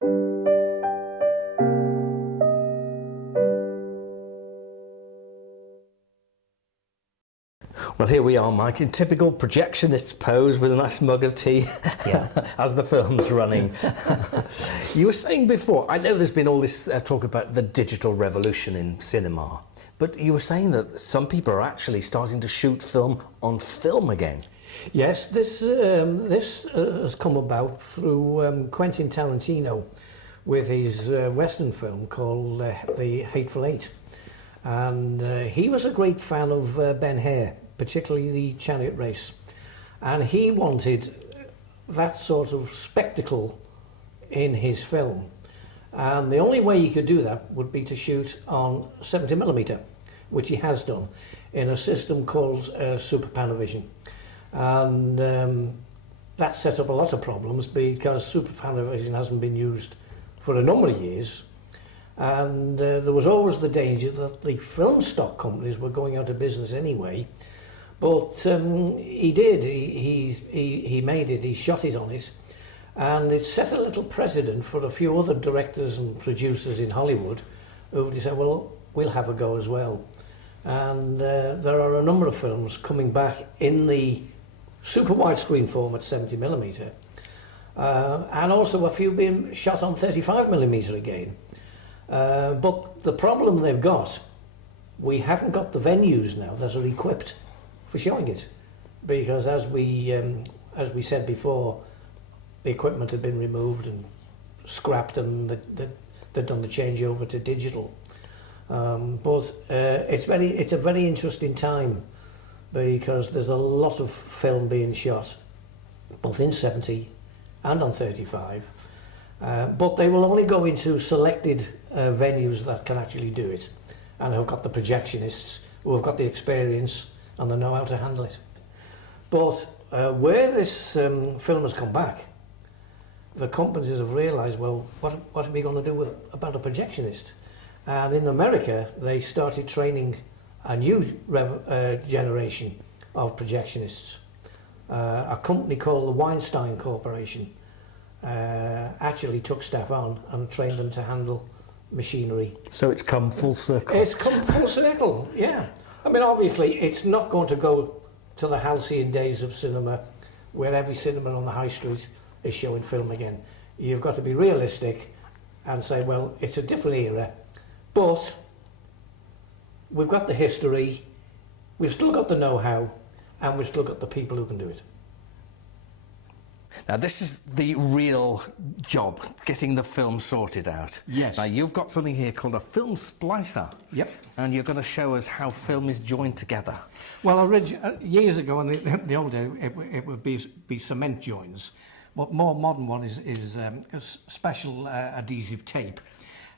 Well, here we are, Mike, in typical projectionist pose with a nice mug of tea, Yeah. as the film's running. You were saying before, I know there's been all this talk about the digital revolution in cinema, but you were saying that some people are actually starting to shoot film on film again. Yes, this has come about through Quentin Tarantino with his Western film called The Hateful Eight. And he was a great fan of Ben-Hur, particularly the chariot race. And he wanted that sort of spectacle in his film. And the only way he could do that would be to shoot on 70mm, which he has done, in a system called Super Panavision. And that set up a lot of problems because Super Panavision hasn't been used for a number of years. And there was always the danger that the film stock companies were going out of business anyway. But he did. He made it. He shot it on it, and it set a little precedent for a few other directors and producers in Hollywood who decided, well, we'll have a go as well. And there are a number of films coming back in the super widescreen format, 70mm, and also a few being shot on 35mm again. But the problem they've got, we haven't got the venues now that are equipped for showing it, because as we said before, the equipment had been removed and scrapped, and they'd done the changeover to digital. But it's a very interesting time, because there's a lot of film being shot, both in 70 and on 35. But they will only go into selected venues that can actually do it, and have got the projectionists who have got the experience and they know how to handle it. But where this film has come back, the companies have realised, well, what are we going to do about a projectionist? And in America, they started training a new generation of projectionists. A company called the Weinstein Corporation actually took staff on and trained them to handle machinery. So it's come full circle. It's come full circle, yeah. I mean, obviously, it's not going to go to the halcyon days of cinema, where every cinema on the high street is showing film again. You've got to be realistic and say, well, it's a different era, but we've got the history, we've still got the know-how, and we've still got the people who can do it. Now, this is the real job, getting the film sorted out. Yes. Now, you've got something here called a film splicer. Yep. And you're going to show us how film is joined together. Well, years ago, in the old day, it would be cement joins. What more modern one is a special adhesive tape.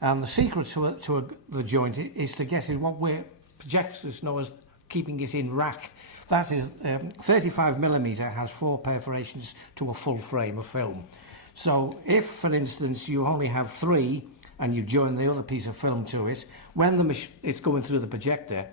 And the secret to the joint is to get it what we're projectionists know as keeping it in rack. That is, 35mm has 4 perforations to a full frame of film. So if, for instance, you only have 3 and you join the other piece of film to it, when it's going through the projector,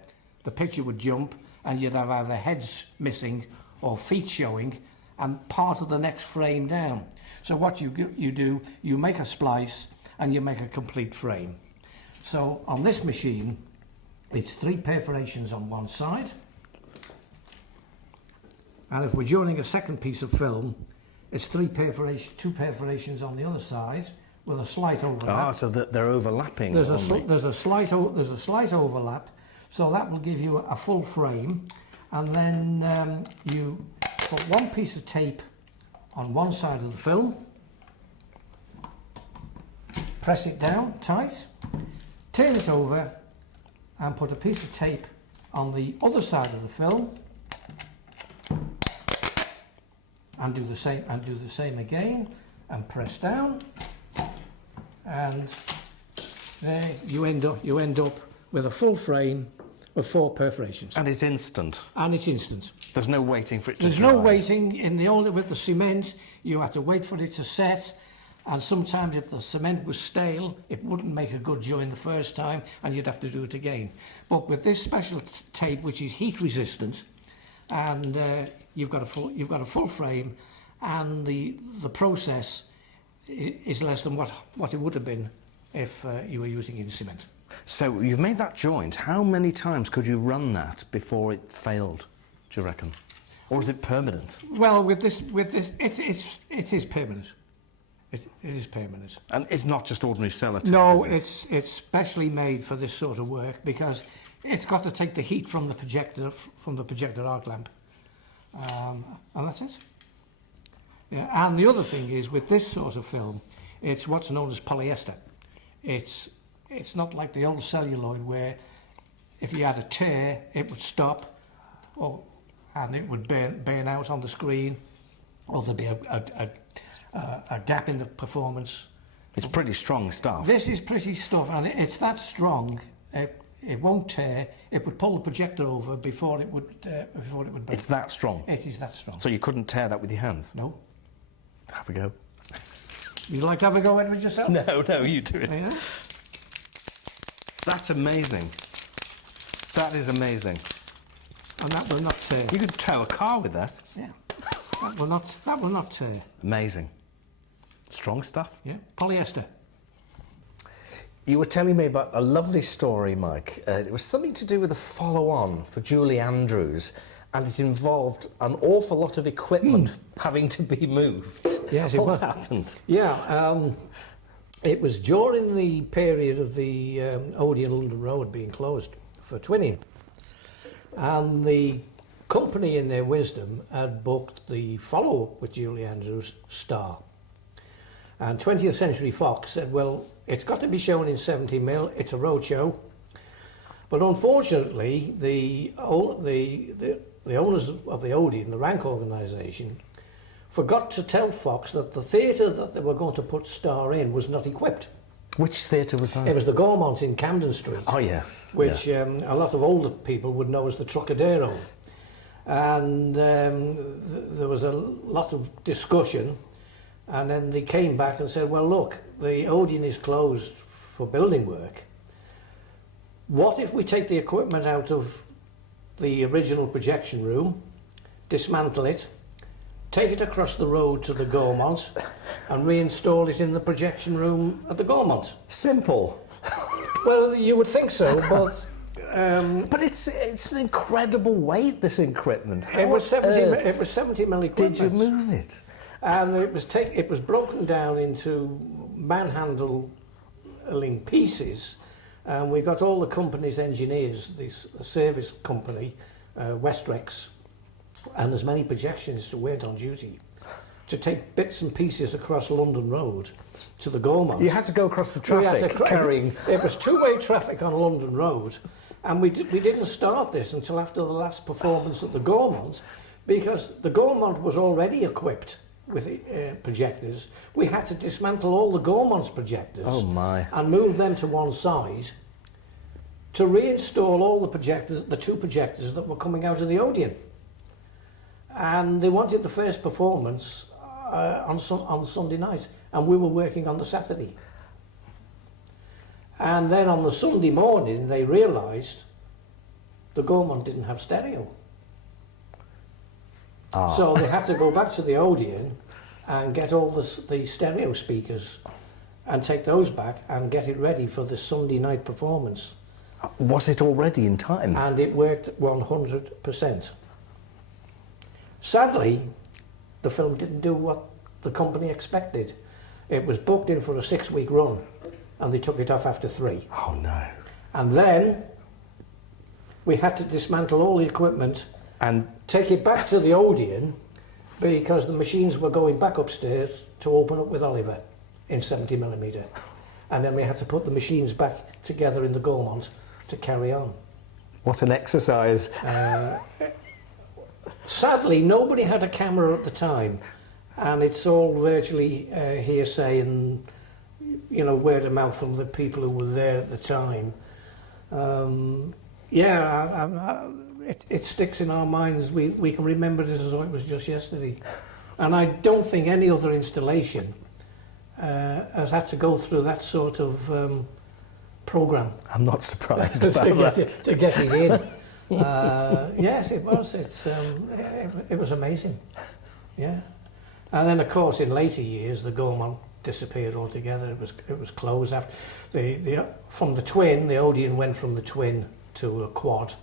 the picture would jump and you'd have either heads missing or feet showing and part of the next frame down. So what you do, you make a splice and you make a complete frame. So on this machine, it's 3 perforations on one side. And if we're joining a second piece of film, it's 2 perforations on the other side with a slight overlap. Ah, so that they're overlapping. There's a slight overlap, so that will give you a full frame. And then you put one piece of tape on one side of the film, press it down tight, turn it over, and put a piece of tape on the other side of the film. And do the same again, and press down, and there you end up with a full frame of 4 perforations. And it's instant. And it's instant. There's no waiting for it to dry. There's no waiting. In the old with the cement, you had to wait for it to set, and sometimes if the cement was stale, it wouldn't make a good join the first time, and you'd have to do it again. But with this special tape, which is heat resistant, and you've got a full frame, and the process is less than what it would have been if you were using it in cement. So you've made that joint. How many times could you run that before it failed, do you reckon? Or is it permanent? Well, with this, it is permanent. It is permanent. And it's not just ordinary sellotape, No, is it? it's specially made for this sort of work because it's got to take the heat from the projector arc lamp, and that's it. Yeah, and the other thing is with this sort of film, it's what's known as polyester. It's not like the old celluloid where if you had a tear, it would stop, and it would burn out on the screen, or there'd be a gap in the performance. It's pretty strong stuff. This is pretty stuff, and it's that strong. It won't tear. It would pull the projector over before it would burn. It's that strong? It is that strong. So you couldn't tear that with your hands? No. Have a go. You'd like to have a go at it yourself? No, you do it. Yeah. That's amazing. That is amazing. And that will not tear. You could tow a car with that. Yeah. That will not tear. Amazing. Strong stuff. Yeah. Polyester. You were telling me about a lovely story, Mike. It was something to do with a follow-on for Julie Andrews, and it involved an awful lot of equipment having to be moved. Yes, it was. What happened? Yeah. It was during the period of the Odeon London Road being closed for twinning. And the company, in their wisdom, had booked the follow-up with Julie Andrews, Star. And 20th Century Fox said, well, it's got to be shown in 70mm, it's a road show. But unfortunately, the owners of the Odeon, the Rank organisation, forgot to tell Fox that the theatre that they were going to put Star in was not equipped. Which theatre was that? It was the Gaumont in Camden Street. Oh, yes. Which yes. A lot of older people would know as the Trocadero. And there was a lot of discussion, and then they came back and said, well, look, the Odeon is closed for building work. What if we take the equipment out of the original projection room, dismantle it, take it across the road to the Gaumont and reinstall it in the projection room at the Gaumont? Simple. Well, you would think so, but... but it's an incredible weight, this equipment. It was 70 mil equipment. Did you move it? And it was broken down into manhandling pieces, and we got all the company's engineers, the service company, Westrex, and as many projectionists who weren't on duty, to take bits and pieces across London Road to the Gaumont. You had to go across the traffic carrying... It was two-way traffic on London Road, and we didn't start this until after the last performance at the Gaumont, because the Gaumont was already equipped with projectors. We had to dismantle all the Gaumont's projectors and move them to one side to reinstall all the projectors, the two projectors that were coming out of the Odeon. And they wanted the first performance on Sunday night, and we were working on the Saturday. And then on the Sunday morning, they realised the Gaumont didn't have stereo. So they had to go back to the Odeon and get all the stereo speakers and take those back and get it ready for the Sunday night performance. Was it already in time? And it worked 100%. Sadly, the film didn't do what the company expected. It was booked in for a 6-week run, and they took it off after 3. Oh no. And then we had to dismantle all the equipment and take it back to the Odeon, because the machines were going back upstairs to open up with Oliver in 70mm. And then we had to put the machines back together in the Gaumont to carry on. What an exercise. Sadly, nobody had a camera at the time, and it's all virtually hearsay and, word of mouth from the people who were there at the time. It sticks in our minds. We can remember it as though it was just yesterday. And I don't think any other installation has had to go through that sort of programme. I'm not surprised about that. To get it in. Yes, it was. It was amazing. Yeah. And then, of course, in later years, the Gaumont disappeared altogether. It was closed after from the twin. The Odeon went from the twin to a quad,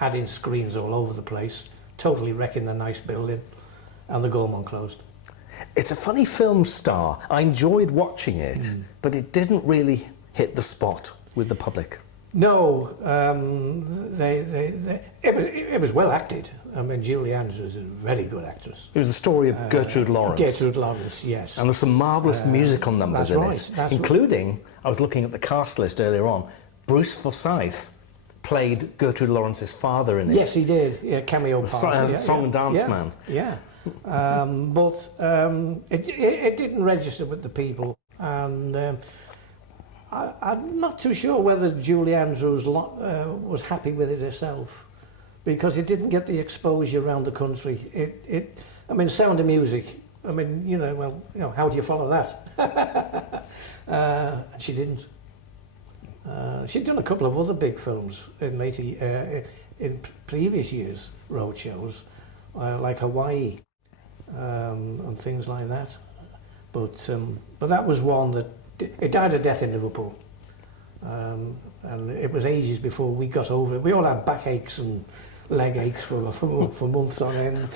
adding screens all over the place, totally wrecking the nice building, and the Gaumont closed. It's a funny film star. I enjoyed watching it, but it didn't really hit the spot with the public. No, it was well acted. I mean, Julie Andrews was a very good actress. It was the story of Gertrude Lawrence. Gertrude Lawrence, yes. And there's some marvellous musical numbers in it, including, I was looking at the cast list earlier on, Bruce Forsyth played Gertrude Lawrence's father in it. Yes, he did. Yeah, cameo part. Song and dance man. Yeah. But it didn't register with the people, and I'm not too sure whether Julie Andrews was happy with it herself, because it didn't get the exposure around the country. I mean, Sound of Music. I mean, how do you follow that? She didn't. She'd done a couple of other big films in previous years, road shows, like Hawaii and things like that. But that was one that it died a death in Liverpool, and it was ages before we got over it. We all had backaches and leg aches for months on end.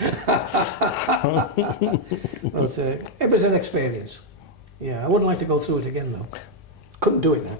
But it was an experience. Yeah, I wouldn't like to go through it again though. Couldn't do it now.